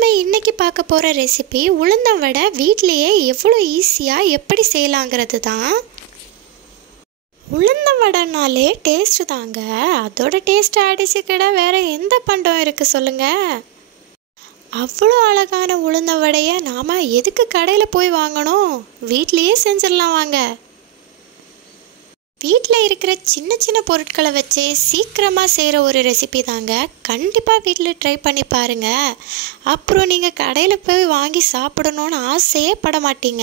நாம் இன்றைக்கி பார்க்க போகிற ரெசிபி உளுந்த வடை வீட்டிலையே எவ்வளோ ஈஸியாக எப்படி செய்யலாங்கிறது தான். உளுந்த வடைனாலே டேஸ்ட்டு தாங்க. அதோட டேஸ்ட்டை அடிச்சுக்கிட வேறு எந்த பண்டம் இருக்குது சொல்லுங்கள். அவ்வளோ அழகான உளுந்த வடையை நாம் எதுக்கு கடையில் போய் வாங்கணும், வீட்லேயே செஞ்சிடலாம் வாங்க. வீட்டில் இருக்கிற சின்ன சின்ன பொருட்களை வச்சு சீக்கிரமாக செய்கிற ஒரு ரெசிபி தாங்க. கண்டிப்பாக வீட்டில் ட்ரை பண்ணி பாருங்கள். அப்புறம் நீங்கள் கடையில் போய் வாங்கி சாப்பிடணுன்னு ஆசையே பட மாட்டீங்க.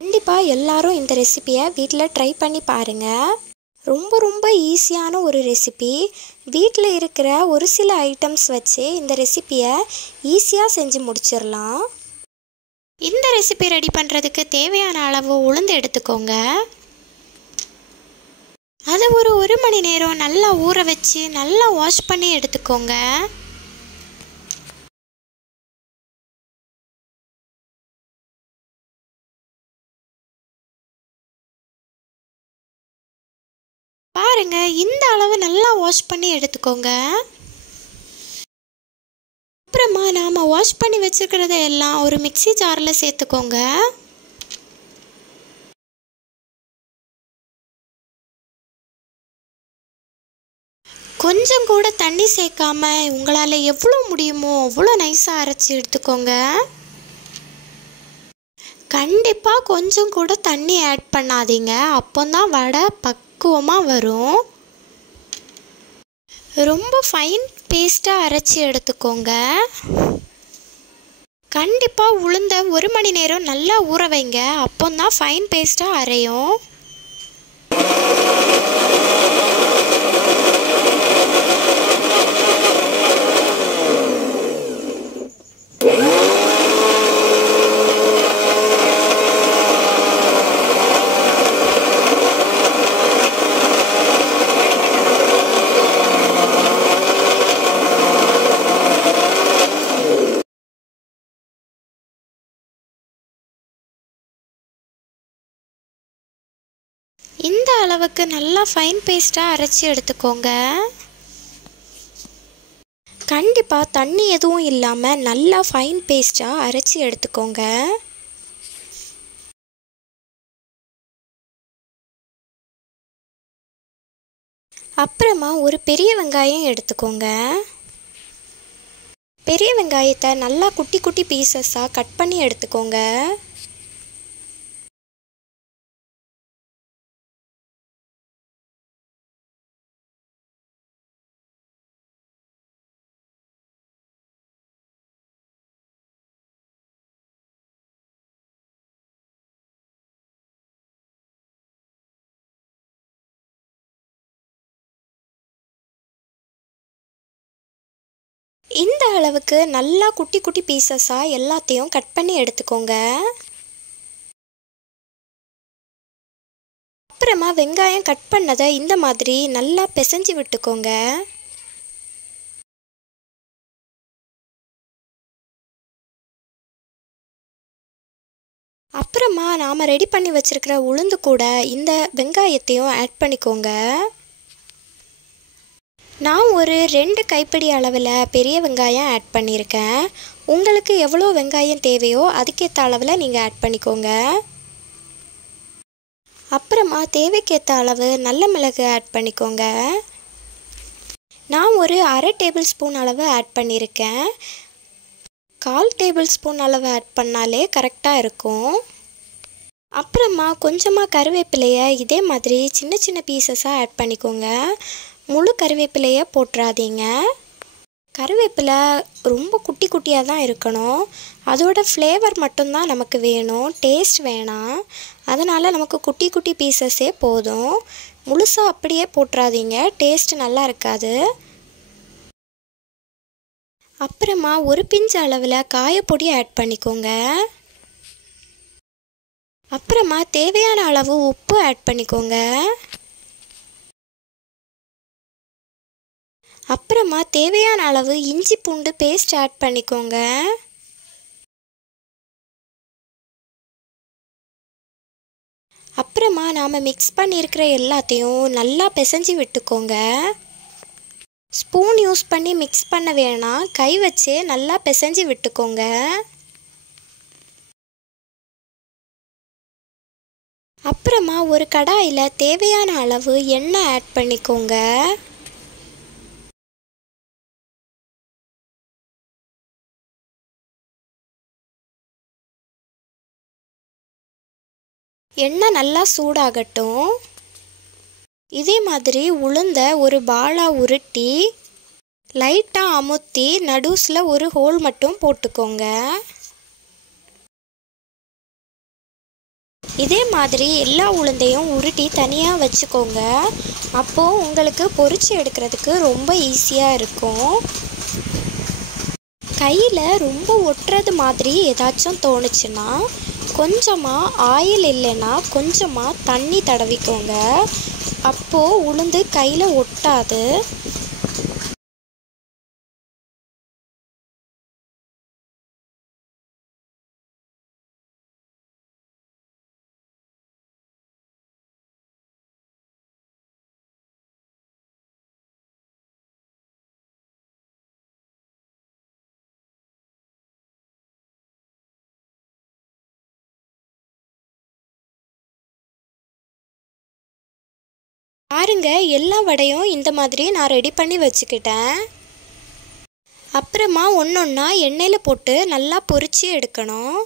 கண்டிப்பாக எல்லாரும் இந்த ரெசிபியை வீட்டில் ட்ரை பண்ணி பாருங்கள். ரொம்ப ரொம்ப ஈஸியான ஒரு ரெசிபி. வீட்டில் இருக்கிற ஒரு சில ஐட்டம்ஸ் வச்சு இந்த ரெசிபியை ஈஸியாக செஞ்சு முடிச்சிடலாம். இந்த ரெசிபி ரெடி பண்ணுறதுக்கு தேவையான அளவு உளுந்து எடுத்துக்கோங்க. அதை ஒரு 1 மணி நேரம் நல்லா ஊற வச்சு நல்லா வாஷ் பண்ணி எடுத்துக்கோங்க. பாருங்க, இந்த அளவு நல்லா வாஷ் பண்ணி எடுத்துக்கோங்க. அப்புறமா நாம் வாஷ் பண்ணி வச்சுக்கிறத எல்லாம் ஒரு மிக்ஸி ஜாரில் சேர்த்துக்கோங்க. கொஞ்சம் கூட தண்ணி சேர்க்காம உங்களால் எவ்வளோ முடியுமோ அவ்வளோ நைஸாக அரைச்சி எடுத்துக்கோங்க. கண்டிப்பாக கொஞ்சம் கூட தண்ணி ஆட் பண்ணாதீங்க, அப்போதான் வடை பக்குவமாக வரும். ரொம்ப ஃபைன் பேஸ்ட்டாக அரைச்சி எடுத்துக்கோங்க. கண்டிப்பாக உளுந்த 1 மணி நேரம் நல்லா ஊற வைங்க, அப்போதான் ஃபைன் பேஸ்ட்டாக அரையும். இந்த அளவுக்கு நல்லா ஃபைன் பேஸ்ட்டாக அரைச்சி எடுத்துக்கோங்க. கண்டிப்பாக தண்ணி எதுவும் இல்லாமல் நல்லா ஃபைன் பேஸ்ட்டாக அரைச்சி எடுத்துக்கோங்க. அப்புறமா ஒரு பெரிய வெங்காயம் எடுத்துக்கோங்க. பெரிய வெங்காயத்தை நல்லா குட்டி குட்டி பீசஸாக கட் பண்ணி எடுத்துக்கோங்க. இந்த அளவுக்கு நல்லா குட்டி குட்டி பீசஸாக எல்லாத்தையும் கட் பண்ணி எடுத்துக்கோங்க. அப்புறமா வெங்காயம் கட் பண்ணதை இந்த மாதிரி நல்லா பிசைஞ்சு விட்டுக்கோங்க. அப்புறமா நாம் ரெடி பண்ணி வச்சுருக்கிற உளுந்து கூட இந்த வெங்காயத்தையும் ஆட் பண்ணிக்கோங்க. நான் ஒரு 2 கைப்பிடி அளவில் பெரிய வெங்காயம் ஆட் பண்ணியிருக்கேன். உங்களுக்கு எவ்வளோ வெங்காயம் தேவையோ அதுக்கேற்ற அளவில் நீங்கள் ஆட் பண்ணிக்கோங்க. அப்புறமா தேவைக்கேற்ற அளவு நல்ல மிளகு ஆட் பண்ணிக்கோங்க. நான் ஒரு 1/2 டேபிள் ஸ்பூன் அளவு ஆட் பண்ணியிருக்கேன். 1/4 டேபிள் ஸ்பூன் அளவு ஆட் பண்ணாலே கரெக்டாக இருக்கும். அப்புறமா கொஞ்சமாக கருவேப்பிலையை இதே மாதிரி சின்ன சின்ன பீசஸாக ஆட் பண்ணிக்கோங்க. முழு கருவேப்பிலையை போட்டுறாதீங்க. கருவேப்பிலை ரொம்ப குட்டி குட்டியாக தான் இருக்கணும். அதோட ஃப்ளேவர் மட்டும்தான் நமக்கு வேணும், டேஸ்ட் வேணாம். அதனால் நமக்கு குட்டி குட்டி பீசஸே போதும். முழுசாக அப்படியே போட்டுறாதீங்க, டேஸ்ட் நல்லா இருக்காது. அப்புறமா ஒரு பிஞ்சு அளவில் காயப்பொடி ஆட் பண்ணிக்கோங்க. அப்புறமா தேவையான அளவு உப்பு ஆட் பண்ணிக்கோங்க. அப்புறமா தேவையான அளவு இஞ்சி பூண்டு பேஸ்ட் ஆட் பண்ணிக்கோங்க. அப்புறமா நாம் மிக்ஸ் பண்ணியிருக்கிற எல்லாத்தையும் நல்லா பிசைஞ்சு விட்டுக்கோங்க. ஸ்பூன் யூஸ் பண்ணி மிக்ஸ் பண்ண வேணாம், கை வச்சே நல்லா பிசைஞ்சு விட்டுக்கோங்க. அப்புறமா ஒரு கடாயில் தேவையான அளவு எண்ணெய் ஆட் பண்ணிக்கோங்க. எண்ணெய் நல்லா சூடாகட்டும். இதே மாதிரி உளுந்த ஒரு பாலா உருட்டி லைட்டாக அமுத்தி நடுஸில் ஒரு ஹோல் மட்டும் போட்டுக்கோங்க. இதே மாதிரி எல்லா உளுந்தையும் உருட்டி தனியாக வச்சுக்கோங்க. அப்போது உங்களுக்கு பொரிச்சு எடுக்கிறதுக்கு ரொம்ப ஈஸியாக இருக்கும். கையில் ரொம்ப ஒட்டுறது மாதிரி ஏதாச்சும் தோணுச்சுன்னா கொஞ்சமாக ஆயில் இல்லைன்னா கொஞ்சமாக தண்ணி தடவிக்கோங்க. அப்போது உளுந்து கையில் ஒட்டாது. பாருங்க, எல்லா வடையும் இந்த மாதிரி நான் ரெடி பண்ணி வச்சுக்கிட்டேன். அப்புறமா ஒன்றொன்னா எண்ணெயில் போட்டு நல்லா பொரிச்சு எடுக்கணும்.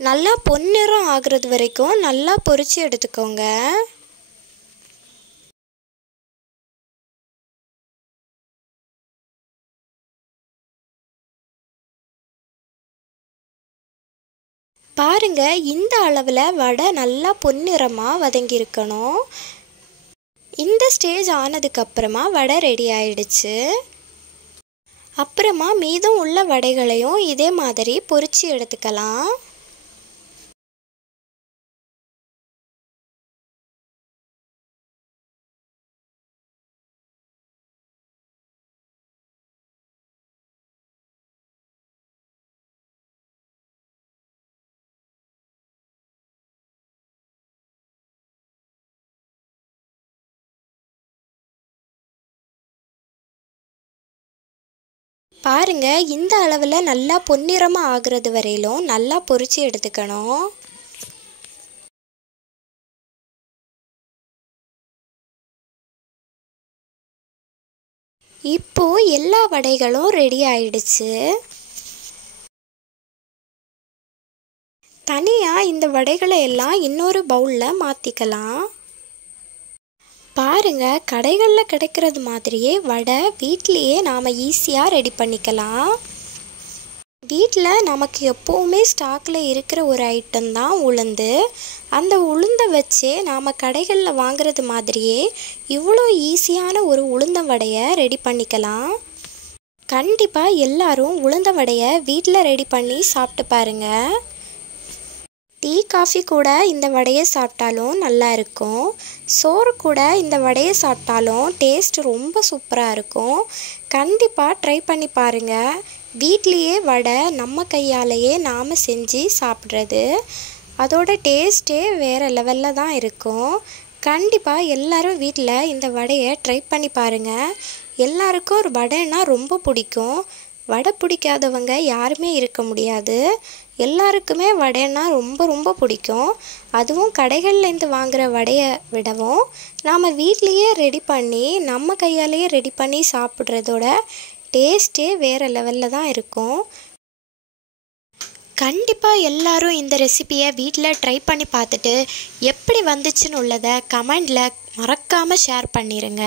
நல்லா பொன்னிறம் ஆகுறது வரைக்கும் நல்லா பொரிச்சு எடுத்துக்கோங்க. பாருங்க, இந்த அளவில் வடை நல்லா பொன்னிறமாக வதங்கியிருக்கணும். இந்த ஸ்டேஜ் ஆனதுக்கப்புறமா வடை ரெடி ஆயிடுச்சு. அப்புறமா மீதம் உள்ள வடைகளையும் இதே மாதிரி பொரிச்சு எடுத்துக்கலாம். பாருங்க, இந்த அளவில் நல்லா பொன்னிறமாக ஆகுறது வரையிலும் நல்லா பொரிச்சு எடுத்துக்கணும். இப்போ எல்லா வடைகளும் ரெடி ஆயிடுச்சு. தனியாக இந்த வடைகளை எல்லாம் இன்னொரு பவுலில் மாற்றிக்கலாம். பாருங்க, கடைகளில் கிடைக்கிறது மாதிரியே வடை வீட்லேயே நாம் ஈஸியாக ரெடி பண்ணிக்கலாம். வீட்டில் நமக்கு எப்போவுமே ஸ்டாக்கில் இருக்கிற ஒரு ஐட்டம் தான் உளுந்து. அந்த உளுந்தை வச்சே நாம் கடைகளில் வாங்குறது மாதிரியே இவ்வளோ ஈஸியான ஒரு உளுந்த வடையை ரெடி பண்ணிக்கலாம். கண்டிப்பாக எல்லாரும் உளுந்த வடையை வீட்டில் ரெடி பண்ணி சாப்பிட்டு பாருங்கள். டீ காஃபி கூட இந்த வடையை சாப்பிட்டாலும் நல்லா இருக்கும். சோறு கூட இந்த வடையை சாப்பிட்டாலும் டேஸ்ட் ரொம்ப சூப்பராக இருக்கும். கண்டிப்பாக ட்ரை பண்ணி பாருங்கள். வீட்லேயே வடை நம்ம கையாலேயே நாம் செஞ்சு சாப்பிட்றது அதோட டேஸ்ட்டே வேறு லெவலில் தான் இருக்கும். கண்டிப்பாக எல்லோரும் வீட்டில் இந்த வடையை ட்ரை பண்ணி பாருங்கள். எல்லாருக்கும் ஒரு வடைன்னா ரொம்ப பிடிக்கும். வடை பிடிக்காதவங்க யாருமே இருக்க முடியாது. எல்லாருக்குமே வடைன்னா ரொம்ப ரொம்ப பிடிக்கும். அதுவும் கடைகள்லேருந்து வாங்குகிற வடையை விடவும் நாம் வீட்லேயே ரெடி பண்ணி நம்ம கையாலேயே ரெடி பண்ணி சாப்பிட்றதோட டேஸ்ட்டே வேறு லெவலில் தான் இருக்கும். கண்டிப்பாக எல்லாரும் இந்த ரெசிபியை வீட்டில் ட்ரை பண்ணி பார்த்துட்டு எப்படி வந்துச்சுன்னு உள்ளதை கமெண்டில் மறக்காமல் ஷேர் பண்ணிடுங்க.